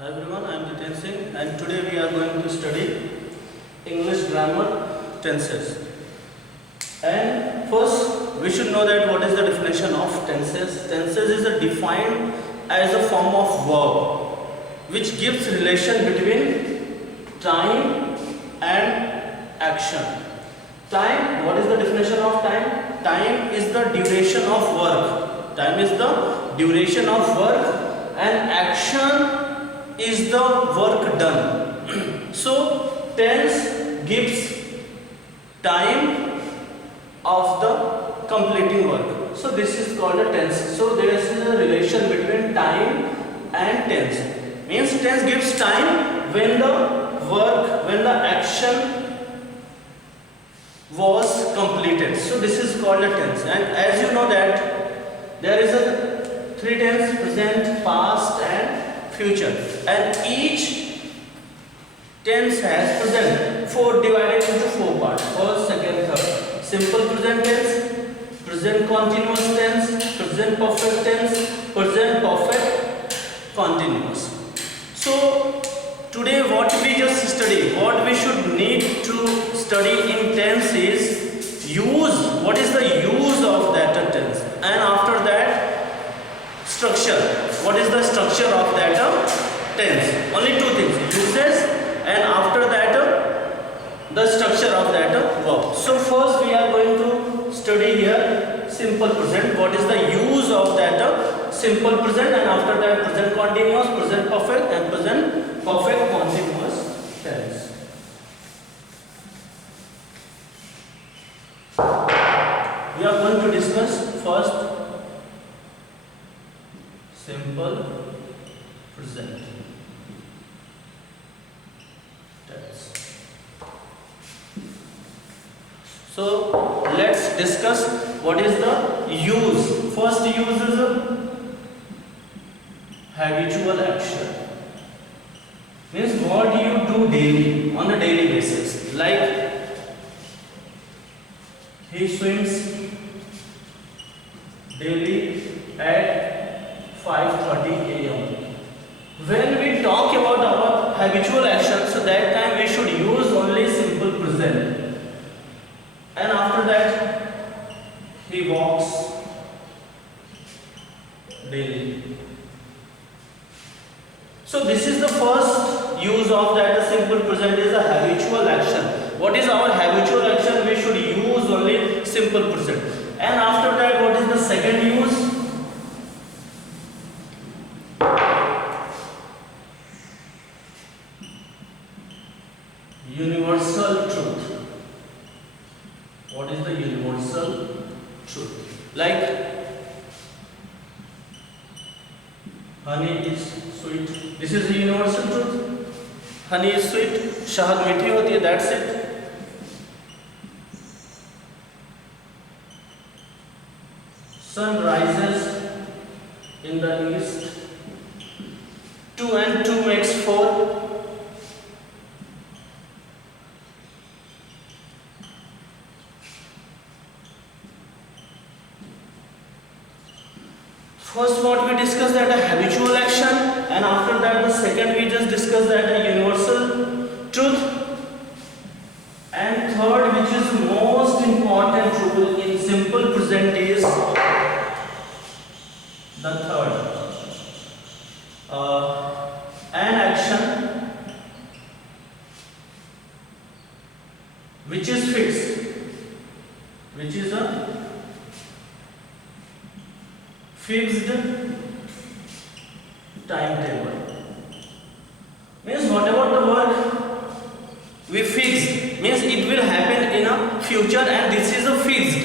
Hi everyone, I am Jiten Singh and today we are going to study English grammar tenses. And first we should know that what is the definition of tenses. Tenses is defined as a form of verb which gives relation between time and action. Time, what is the definition of time? Time is the duration of work. Time is the duration of work and action is the work done. So tense gives time of the completing work. So this is called a tense. So there is a relation between time and tense. Means tense gives time when the work, when the action was completed. So this is called a tense. And as you know that there is a three tense: present, past and future, and each tense has present divided into four parts: first, second, third. Simple present tense, present continuous tense, present perfect tense, present perfect continuous. So today what we just study, what we should need to study in tense is use. What is the use of that tense? And after that, structure. What is the structure of that tense? Only two things: uses, and after that the structure of that verb. So first we are going to study here simple present. What is the use of that simple present? And after that, present continuous, present perfect and present perfect continuous tense. We are going to discuss first simple present tense. So let's discuss what is the use. First use is a habitual action. Means what you do daily, on a daily basis. Like he swims daily at 5:30 a.m. When we talk about our habitual action, so that time we should use only simple present. And after that, he walks daily. So this is the first use of that simple present, is a habitual action. What is our habitual action? We should use only simple present. And after that, what is the second use? Universal truth. What is the universal truth? Like honey is sweet. This is the universal truth. Honey is sweet. शहद मीठी होती है. That's it. Sun rises in the east. 2 and 2 makes 4. First what we discussed that a habitual action, and after that the second we just discussed that a universal truth, and third, which is most important rule in simple present, is the third an action which is fixed, which is a fixed timetable. Means whatever the work we fixed, means it will happen in a future, and this is a fixed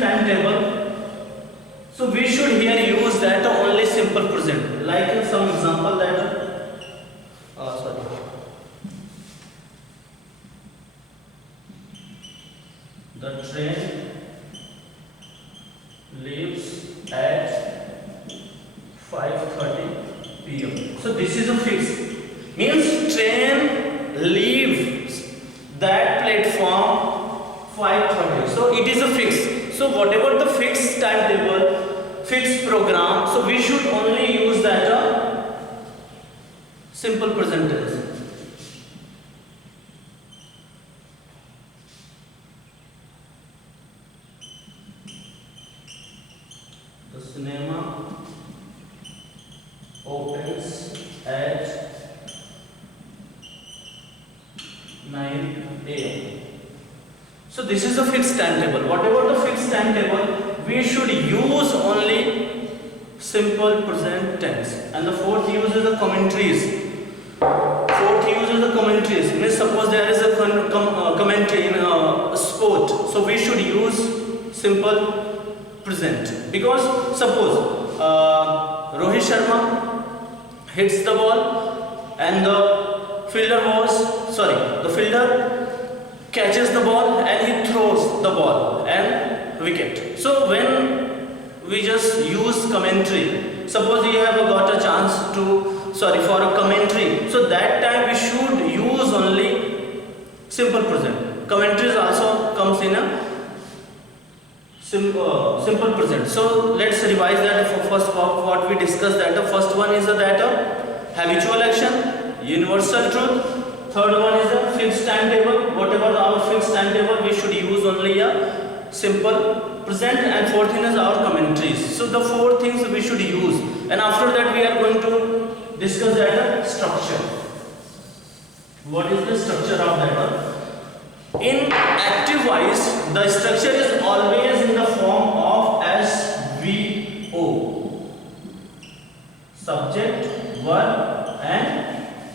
timetable. So we should here use that only simple present. Like in some example that the train leaves at 5:30 p.m. So this is a fix. Means train leaves that platform 5:30. So it is a fix. So whatever the fixed timetable, fixed program, so we should only use that simple present tense. The cinema opens at 9 a.m. So this is a fixed timetable. Whatever the fixed timetable, we should use only simple present tense. And the fourth use is the commentaries. Fourth use is the commentaries. Means suppose there is a commentary in sport, so we should use simple present. Because suppose Rohit Sharma hits the ball and the fielder catches the ball and he throws the ball and wicket. So when we just use commentary, suppose you have got a chance for a commentary, so that time we should use only simple present. Commentaries also comes in a simple present. So let's revise that. First what we discussed, that the first one is that habitual action, universal truth. Third one is the fixed timetable. Whatever our fixed timetable, we should use only a simple present. And fourth thing is our commentaries. So the four things we should use. And after that we are going to discuss that structure. What is the structure of that? In active voice, the structure is always in the form of SVO. Subject, verb and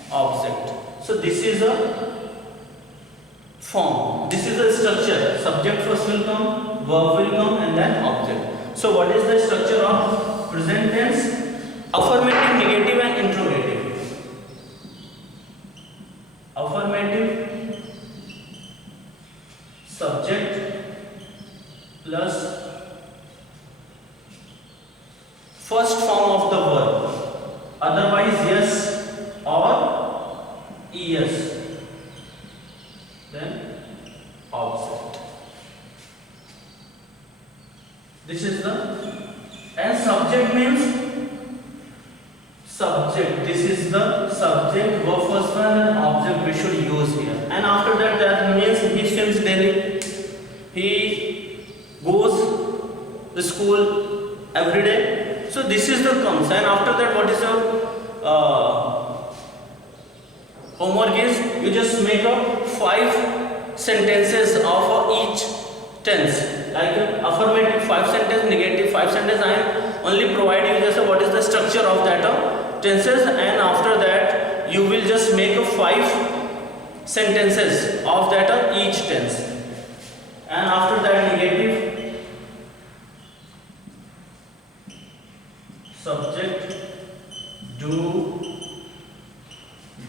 object. So this is a form. This is a structure. Subject first will come, verb will come, and then object. So what is the structure of present tense? Affirmative, negative and interrogative. Affirmative, subject plus first form of the verb, otherwise yes or yes, then object. This is and subject means subject. This is the subject, verb first one and object we should use here. And after that means he swims daily. He goes to school every day. So this is the comes. And after that, what is your homework is, you just make up 5 sentences of each tense. Like affirmative 5 sentences, negative 5 sentences. I am only providing just what is the structure of that tenses, and after that you will just make up 5 sentences of that each tense. And after that, negative, subject, do,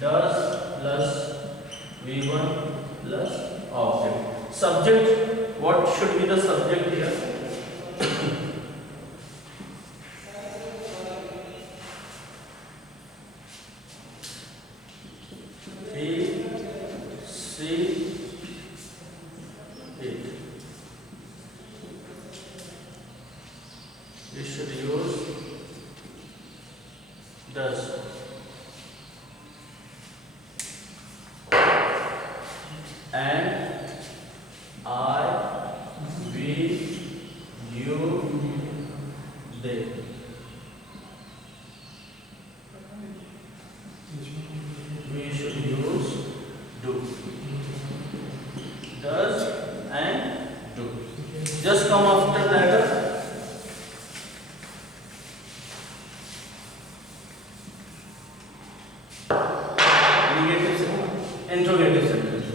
does plus V1 plus object. Subject, what should be the subject here? A, C, it. We should use does. And I, we, you, they. We should use do. Does and do. Just come after that. Negative sentence, interrogative sentence.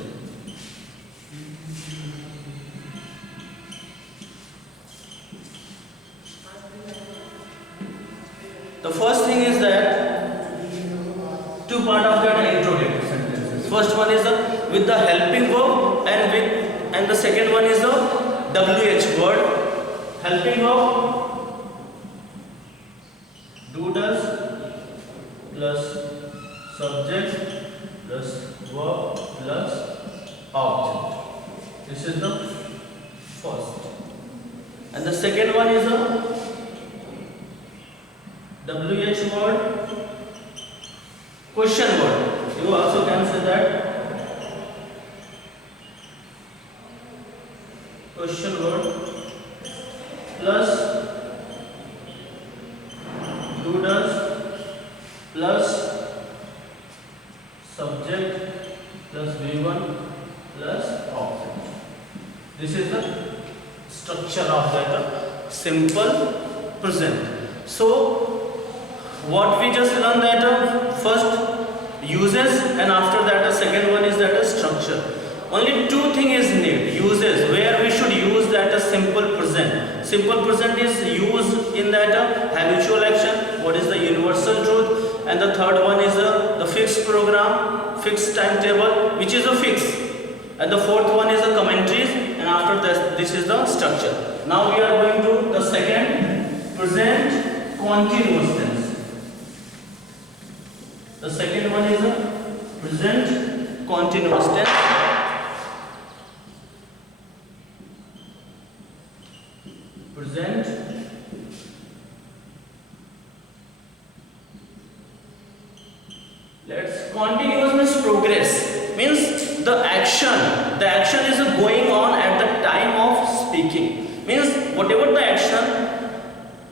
The first thing is that two part of that interrogative sentences. First one is with the helping verb and the second one is the WH word. Helping verb, do does plus subject plus verb plus object. This is the first. And the second one is a WH word, question word. You also can say that question word plus do does plus subject plus V1 plus object. This is the structure of that simple present. So what we just learned that first uses, and after that the second one is that structure. Only two things is needed. Uses, where we should use that simple present. Simple present is used in that habitual action. What is the universal truth? And the third one is the fixed program, fixed timetable, which is a fix. And the fourth one is the commentaries. And after that, this is the structure. Now we are going to the second, present continuous tense. The second one is the present continuous tense. Present continuous means progress, means the action is going on at the time of speaking. Means whatever the action,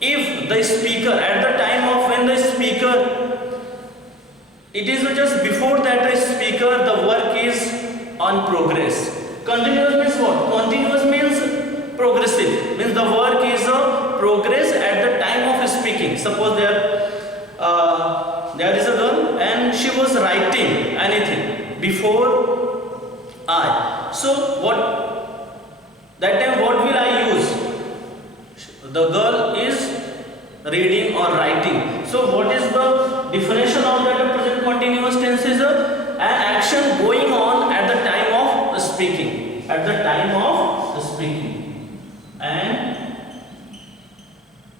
if the speaker at the time of when the speaker, it is just before that the speaker, the work is on progress. Continuous means what? Continuous means progressive, means the work is a progress at the time of speaking. Suppose there is a girl and she was writing anything before I. So what that time what will I use? The girl is reading or writing. So what is the definition of that present continuous tense? Is an action going on at the time of speaking. At the time of speaking. And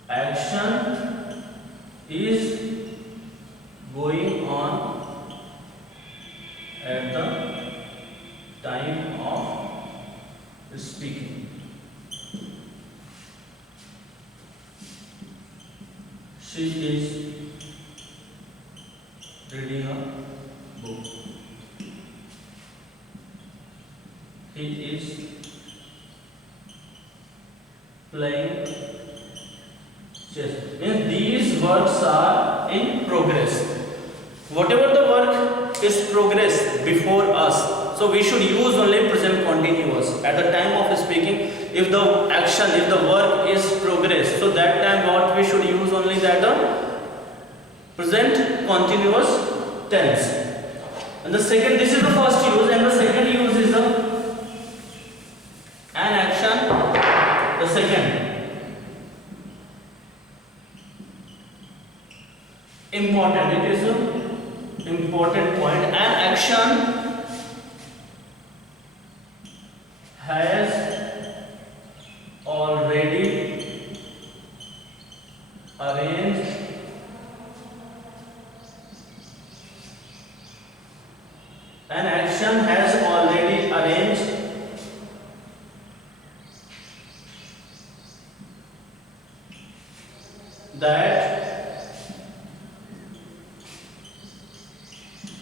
action is going on at the time of speaking. She is reading a book. He is playing chess. Means these works are in progress. Whatever the work is progress before us, so we should use only present continuous at the time of speaking. If the action, if the work is progress, so that time what we should use only that present continuous tense. And the second, this is the first use, and the second use is the an action. The second important, it is a important point. An action has already arranged an action has already arranged that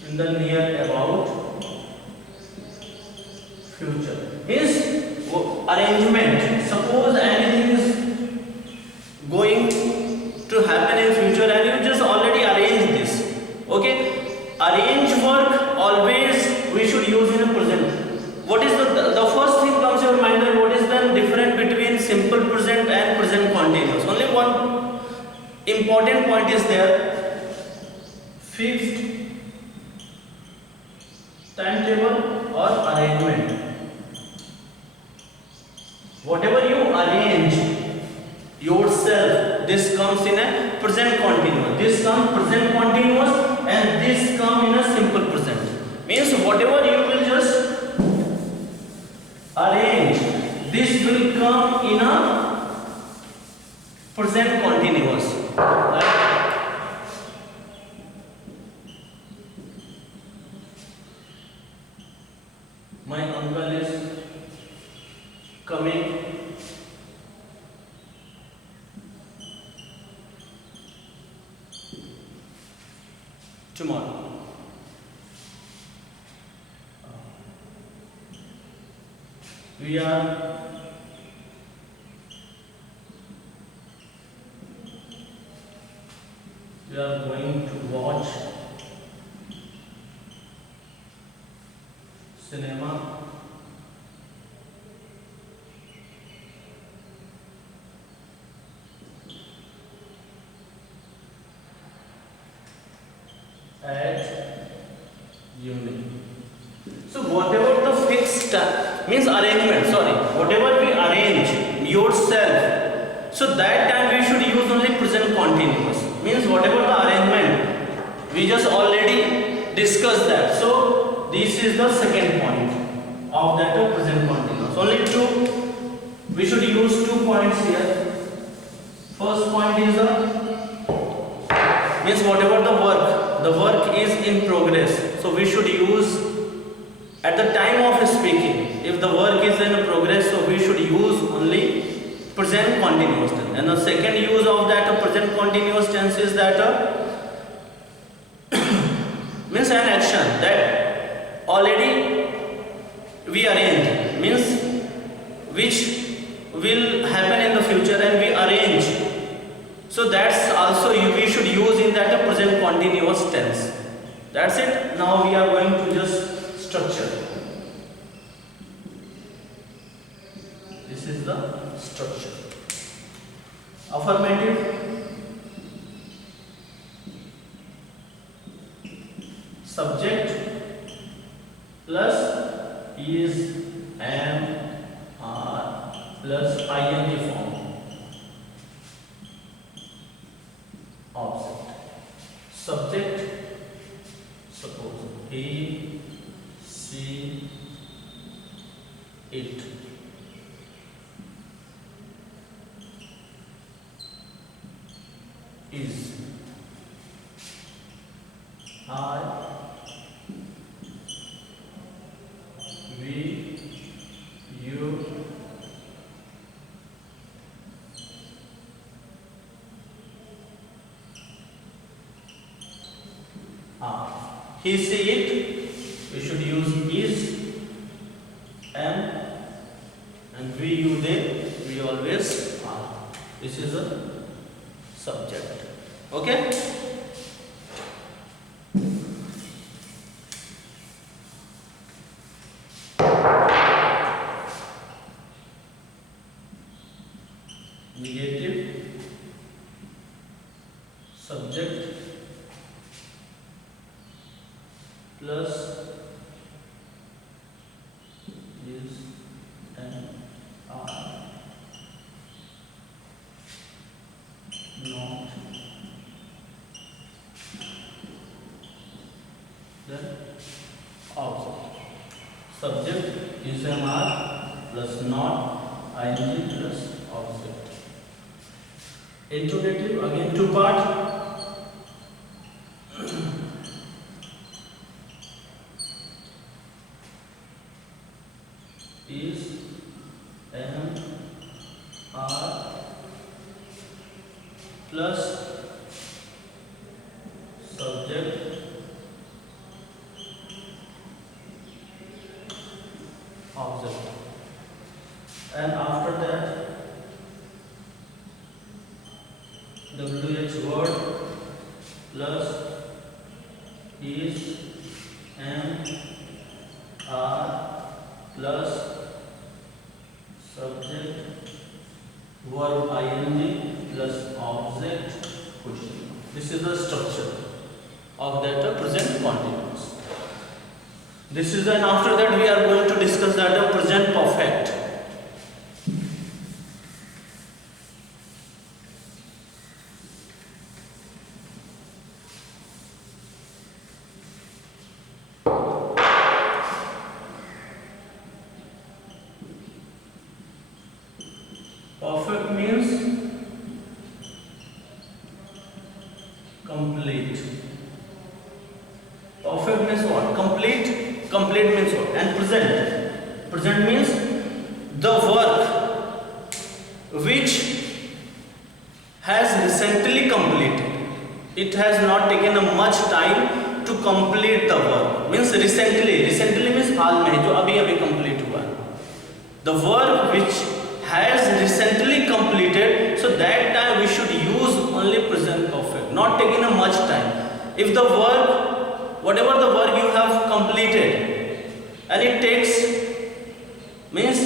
in the near about future. Means arrangement. Suppose anything is going to happen in future and you just already arrange this. Okay? Arrange work always we should use in a present. What is the first thing comes to your mind that what is the difference between simple present and present continuous? Only one important point is there. Fixed timetable or arrangement. Whatever you arrange yourself, this comes in a present continuous. This comes present continuous and this comes in a simple present. Means whatever you will just arrange, this will come in a present continuous. My uncle is coming tomorrow. we are going to watch cinema at uni. So whatever the fixed means arrangement, sorry, whatever we arrange yourself, so that time we should use only present continuous. Means whatever the arrangement, we just already discussed that. So this is the second point of that present continuous. Only two, we should use 2 points here. First point is means whatever the work is in progress. So we should use at the time of speaking. If the work is in progress, so we should use only present continuous tense. And the second use of that present continuous tense is that means an action that already we arrange, means which will happen in the future and we arrange. So that's also we should use in that present continuous tense. That's it. Now we are going to just structure. This is the structure. Affirmative, subject plus is, am, are plus ing form. Object. Subject, suppose he, she, it. Is, I, we, you, are. He, she, it, we should use is, am, and we, you, they, we always are. This is a subject. Okay? Negative, subject plus is, and are, not, then object. Subject is, am, are plus not, ing plus object. Interrogative, again two part. Is, am, are plus subject object, and after that WH word plus is, am, are plus subject verb ing plus object question. This is the structure of that present continuous. This is, and after that we are going to discuss that present perfect. Perfect means complete. Perfect means what? Complete. Complete means what? And present. Present means the work which has recently completed. It has not taken a much time to complete the work. Means recently. Recently means हाल में जो अभी अभी complete हुआ. the work which has recently completed, so that time we should use only present perfect, not taking a much time. If the work, whatever the work you have completed, and it takes means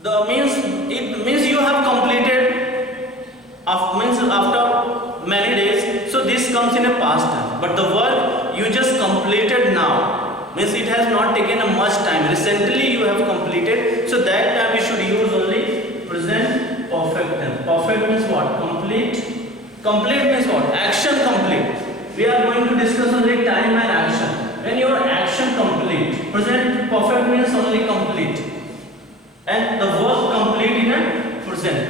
it means you have completed after many days, so this comes in a past time. But the work you just completed now means it has not taken a much time, recently you have completed, so that time we should use only present perfect tense. Perfect means what? Complete means what? Action complete. We are going to discuss only time and action. When your action complete, present perfect means only complete, and the work complete in a present.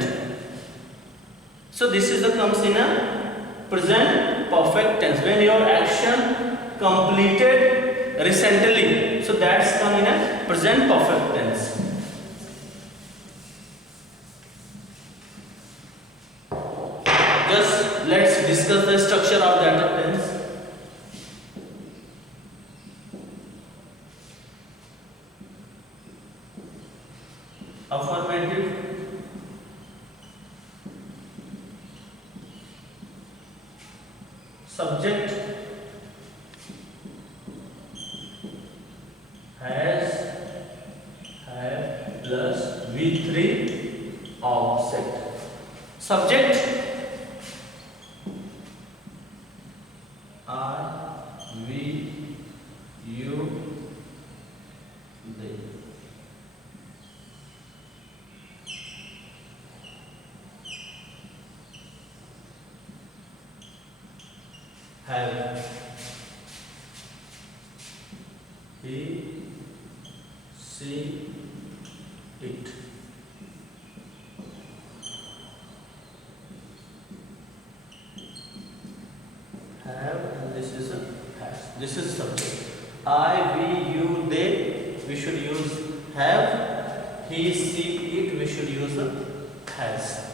So this is the comes in a present perfect tense. When your action completed recently, so that's come in a present perfect tense. Just let's discuss the structure of that tense. Affirmative, subject, has, have plus V3 object. Subject I, we, you, they. Have, he, she, it. Have, and this is a has. This is subject. I, we, you, they. We should use have. He, she, it. We should use a has.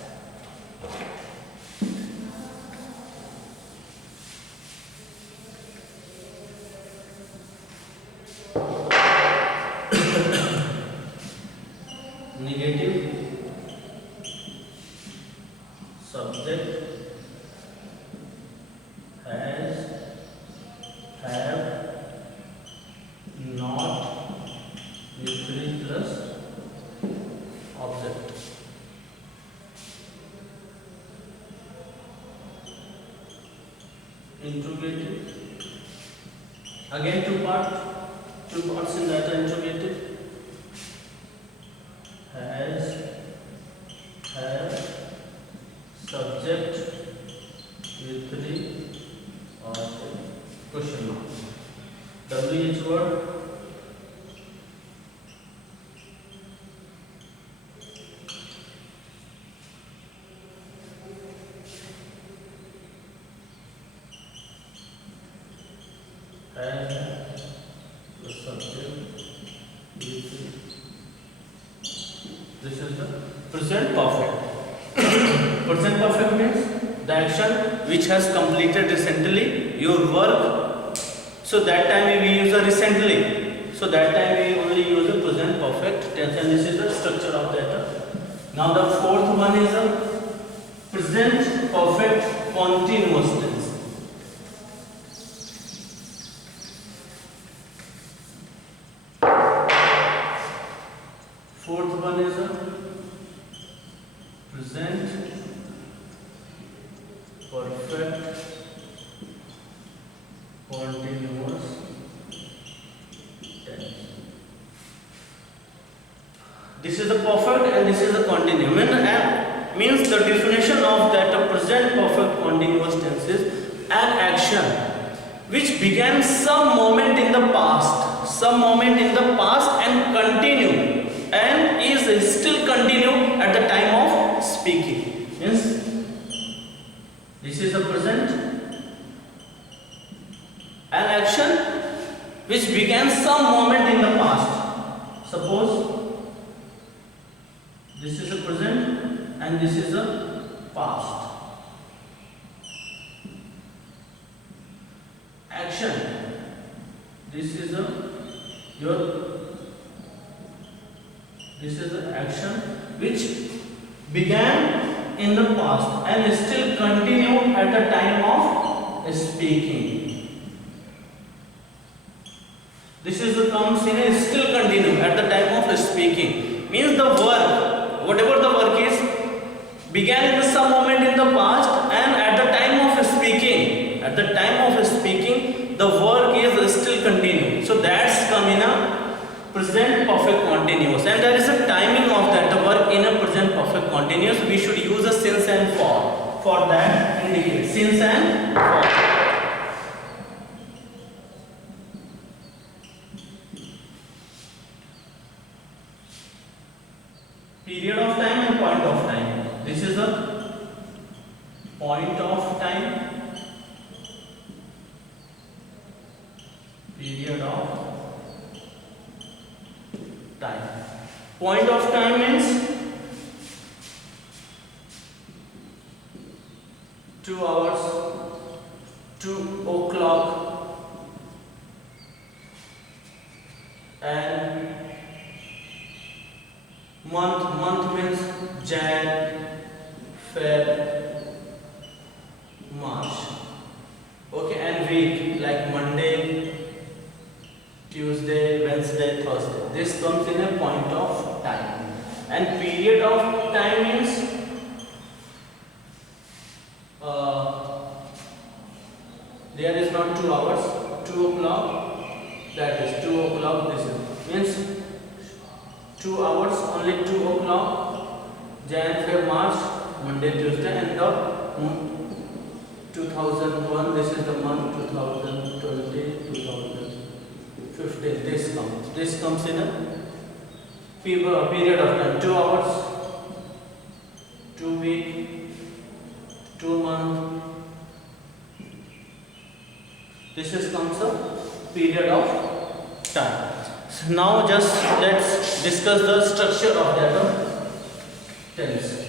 Negative, subject, has, have, not, V3 plus object. Interrogative, again two parts in that interrogative. Has, have, subject, V3 object. Question mark. WH word. Has, the subject, V3. This is the present perfect. Present perfect means the action which has completed recently your work. So that time we use a recently. So that time we only use a present perfect tense, and this is the structure of that. Now the fourth one is a present perfect continuous tense. Fourth one is a present perfect continuous tense. This is the perfect and this is the continuous. Means the definition of that present perfect continuous tense is an action which began some moment in the past, and continue. And is still continue at the time of speaking. Means this is the present. An action which began some moment in the past. Suppose this is the present and this is the past. Action. This is your This is an action which began in the past and still continue at the time of speaking. This is the comes in a still continue at the time of speaking. Means the work, whatever the work is, began in some moment in the past and at the time of speaking. At the time of speaking, the work is still continue. So that's come in a present perfect continuous, and there is a timing of that the work in a present perfect continuous. We should use a since and for that indicate since and for. Period of time and point of time. This is a point of time, period of time. Point of time means 2 hours, 2 o'clock, and month means Jan, Feb, March. Okay, and week like Monday, Tuesday, Wednesday, Thursday. This comes in a point of time. And period of time means there is not 2 hours, 2 o'clock, that is 2 o'clock, this is means 2 hours, only 2 o'clock, Jan, Feb, March, Monday, Tuesday, and the 2001, this is the month 2020, 2015, this comes in a period of time, 2 hours, 2 weeks, 2 months. This is comes a period of time. So now just let's discuss the structure of that tense.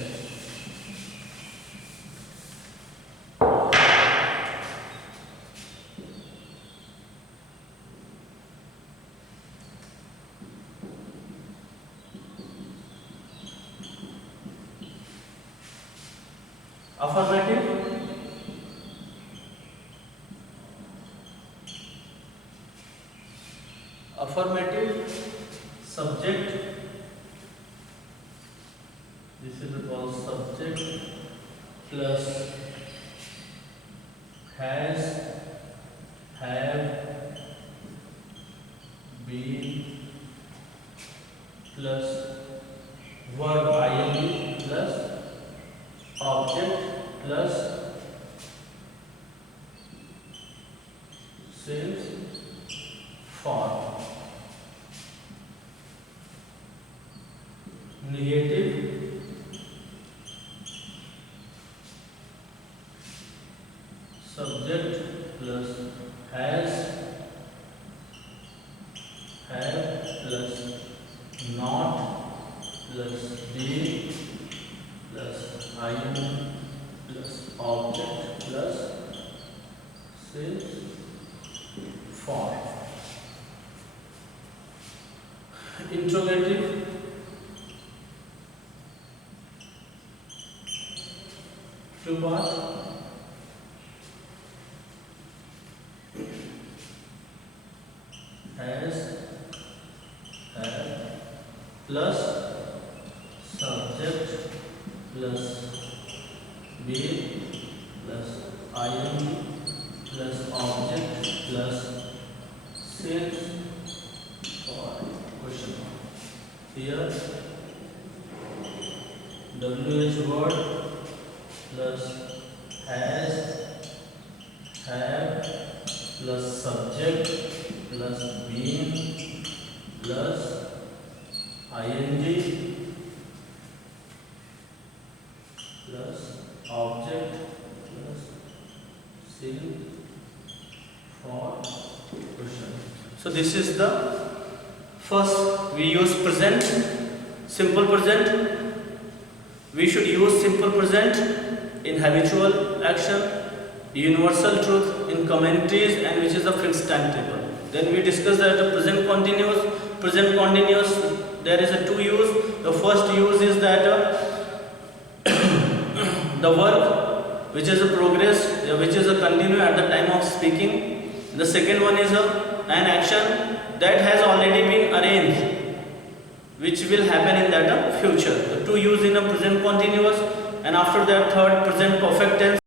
Affirmative, affirmative, subject, this is called subject, plus has, have, been, plus verb ing, plus object, plus since, for. Negative, subject plus has, have plus not plus be plus ing plus object plus since, for. Interrogative, two part, has, have plus subject plus be plus ing plus object plus since, for. Question mark. Here WH word plus has, have plus subject plus been plus ing plus object plus since, for. Question. So this is the first, we use present, simple present. We should use simple present in habitual action, universal truth in commentaries, and which is the fixed timetable. Then we discussed that the present continuous, there is a two use. The first use is that the work which is a progress, which is a continue at the time of speaking. The second one is an action that has already been arranged, which will happen in that future. The two use in a present continuous, and after that third present perfect tense.